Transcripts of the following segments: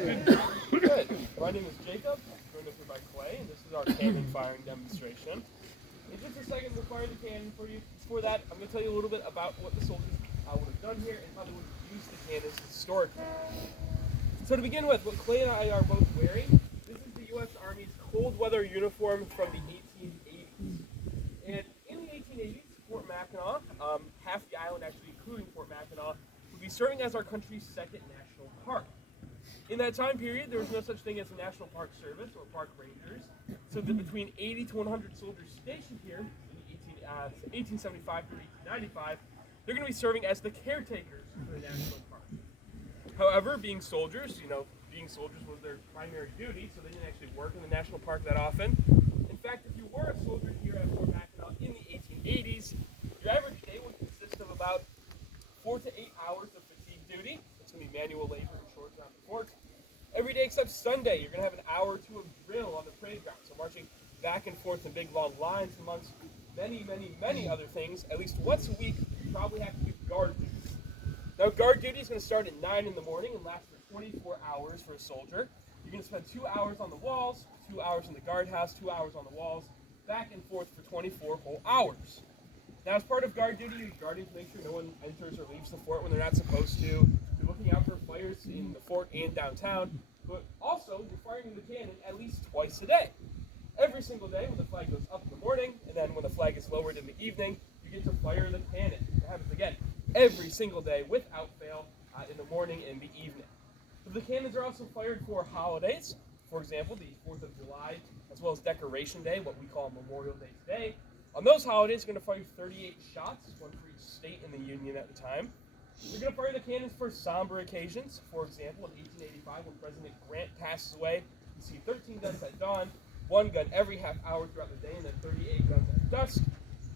Good. My name is Jacob, joined up here by Clay, and this is our cannon firing demonstration. In just a second, we'll fire the cannon for you. Before that, I'm going to tell you a little bit about what the soldiers would have done here and how they would have used the cannons historically. So to begin with, what Clay and I are both wearing, this is the U.S. Army's cold weather uniform from the 1880s. And in the 1880s, Fort Mackinac, half the island actually including Fort Mackinac, would be serving as our country's second national park. In that time period, there was no such thing as a National Park Service or park rangers, so that between 80 to 100 soldiers stationed here in 1875 to 1895, they're going to be serving as the caretakers for the national park. However, being soldiers was their primary duty, so they didn't actually work in the national park that often. In fact, if you were a soldier here at Fort Mackinac in the 1880s, your average day would consist of about 4 to 8 hours of fatigue duty. It's going to be manual labor and chores around the fort. Every day except Sunday, you're going to have an hour or two of drill on the parade ground. So marching back and forth in big long lines amongst many other things. At least once a week, you probably have to do guard duty. Now, guard duty is going to start at 9 in the morning and last for 24 hours for a soldier. You're going to spend 2 hours on the walls, 2 hours in the guardhouse, 2 hours on the walls, back and forth for 24 whole hours. Now, as part of guard duty, you're guarding to make sure no one enters or leaves the fort when they're not supposed to. You're looking out for fires in the fort and downtown, but also you're firing the cannon at least twice a day. Every single day when the flag goes up in the morning, and then when the flag is lowered in the evening, you get to fire the cannon. It happens again every single day without fail in the morning and the evening. So the cannons are also fired for holidays. For example, the 4th of July, as well as Decoration Day, what we call Memorial Day today. On those holidays, you're going to fire 38 shots, one for each state in the Union at the time. You're going to fire the cannons for somber occasions. For example, in 1885, when President Grant passes away, you see 13 guns at dawn, 1 gun every half hour throughout the day, and then 38 guns at dusk.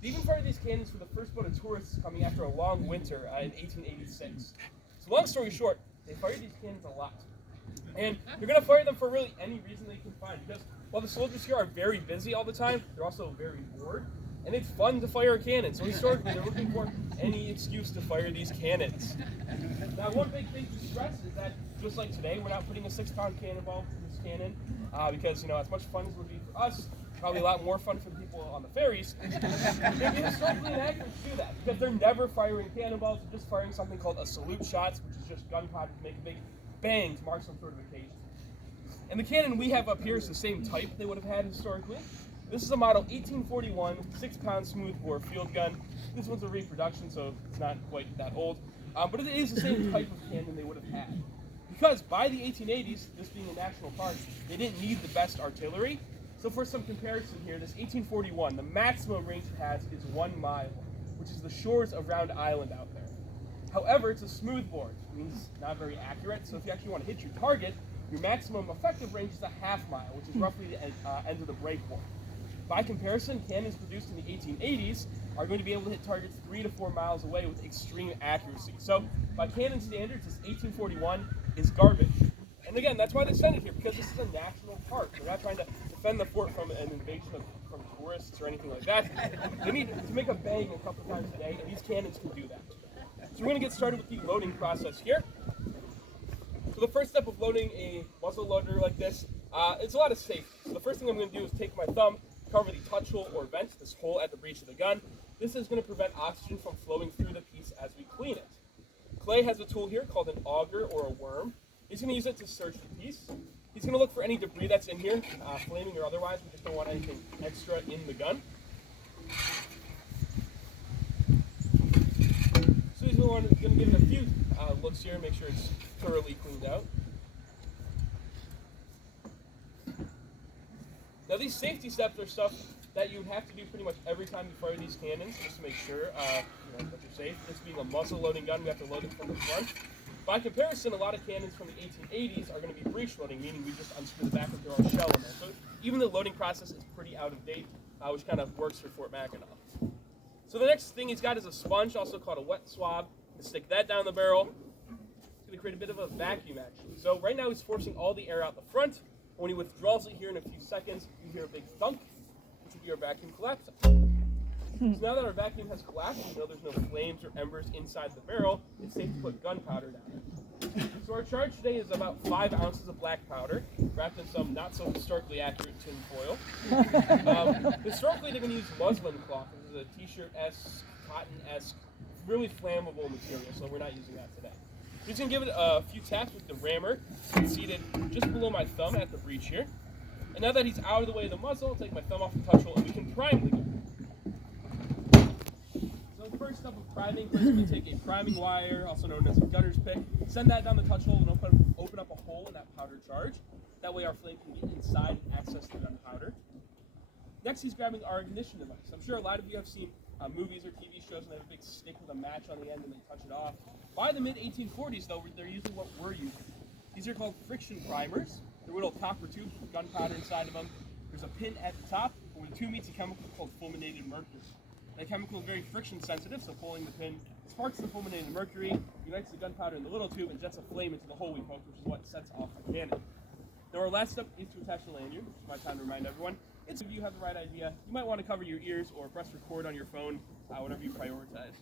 They even fired these cannons for the first boat of tourists coming after a long winter in 1886. So long story short, they fired these cannons a lot. And you're going to fire them for really any reason they can find, because while the soldiers here are very busy all the time, they're also very bored. And it's fun to fire a cannon, so historically they're looking for any excuse to fire these cannons. Now, one big thing to stress is that just like today, we're not putting a 6-pound cannonball in this cannon because, as much fun as it would be for us, probably a lot more fun for the people on the ferries. It'd be historically inaccurate to do that because they're never firing cannonballs, they're just firing something called a salute shot, which is just gunpowder to make a big bang to mark some sort of occasion. And the cannon we have up here is the same type they would have had historically. This is a model 1841 6-pound smoothbore field gun. This one's a reproduction, so it's not quite that old. But it is the same type of cannon they would have had. Because by the 1880s, this being a national park, they didn't need the best artillery. So for some comparison here, this 1841, the maximum range it has is 1 mile, which is the shores of Round Island out there. However, it's a smoothbore, which means it's not very accurate. So if you actually want to hit your target, your maximum effective range is a half mile, which is roughly the end of the breakboard. By comparison, cannons produced in the 1880s are going to be able to hit targets 3 to 4 miles away with extreme accuracy. So, by cannon standards, this 1841 is garbage. And again, that's why they sent it here, because this is a national park. They're not trying to defend the fort from an invasion from tourists or anything like that. They need to make a bang a couple times a day, and these cannons can do that. So we're going to get started with the loading process here. So the first step of loading a muzzle loader like this, it's a lot of safety. So the first thing I'm going to do is take my thumb, cover the touch hole or vent, this hole at the breech of the gun. This is going to prevent oxygen from flowing through the piece as we clean it. Clay has a tool here called an auger or a worm. He's going to use it to search the piece. He's going to look for any debris that's in here, flaming or otherwise. We just don't want anything extra in the gun. So he's going to give it a few looks here, make sure it's thoroughly cleaned out. Now these safety steps are stuff that you have to do pretty much every time you fire these cannons, just to make sure that you're safe. This being a muzzle loading gun, we have to load it from the front. By comparison, a lot of cannons from the 1880s are going to be breech loading, meaning we just unscrew the back with their own shell in there. So even the loading process is pretty out of date, which kind of works for Fort Mackinac. So the next thing he's got is a sponge, also called a wet swab. Stick that down the barrel. It's going to create a bit of a vacuum actually. So right now he's forcing all the air out the front. When he withdraws it here in a few seconds, you hear a big thunk, which will be our vacuum collapsing. So now that our vacuum has collapsed, we know there's no flames or embers inside the barrel, it's safe to put gunpowder down. So our charge today is about 5 ounces of black powder, wrapped in some not so historically accurate tin foil. Historically, they're going to use muslin cloth. This is a t-shirt-esque, cotton-esque, really flammable material, so we're not using that today. I'm just going to give it a few taps with the rammer, seated just below my thumb at the breech here. And now that he's out of the way of the muzzle, I'll take my thumb off the touch hole and we can prime the gun. So the first step of priming, first we take a priming wire, also known as a gunner's pick, send that down the touch hole and open up a hole in that powder charge. That way our flame can get inside and access the gunpowder. Next he's grabbing our ignition device. I'm sure a lot of you have seen movies or TV shows and they have a big stick with a match on the end and they touch it off. By the mid-1840s though, they're using what we're using. These are called friction primers. They're little copper tubes with gunpowder inside of them. There's a pin at the top where the two meets a chemical called fulminated mercury. That chemical is very friction sensitive, so pulling the pin sparks the fulminated mercury, unites the gunpowder in the little tube, and jets a flame into the hole we poked, which is what sets off the cannon. Now our last step is to attach the lanyard, which is my time to remind everyone. If you have the right idea, you might want to cover your ears or press record on your phone, whatever you prioritize.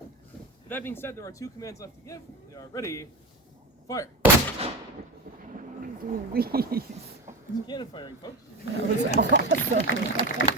With that being said, there are 2 commands left to give. They are ready, fire. Louise. It's cannon firing, folks. That was awesome.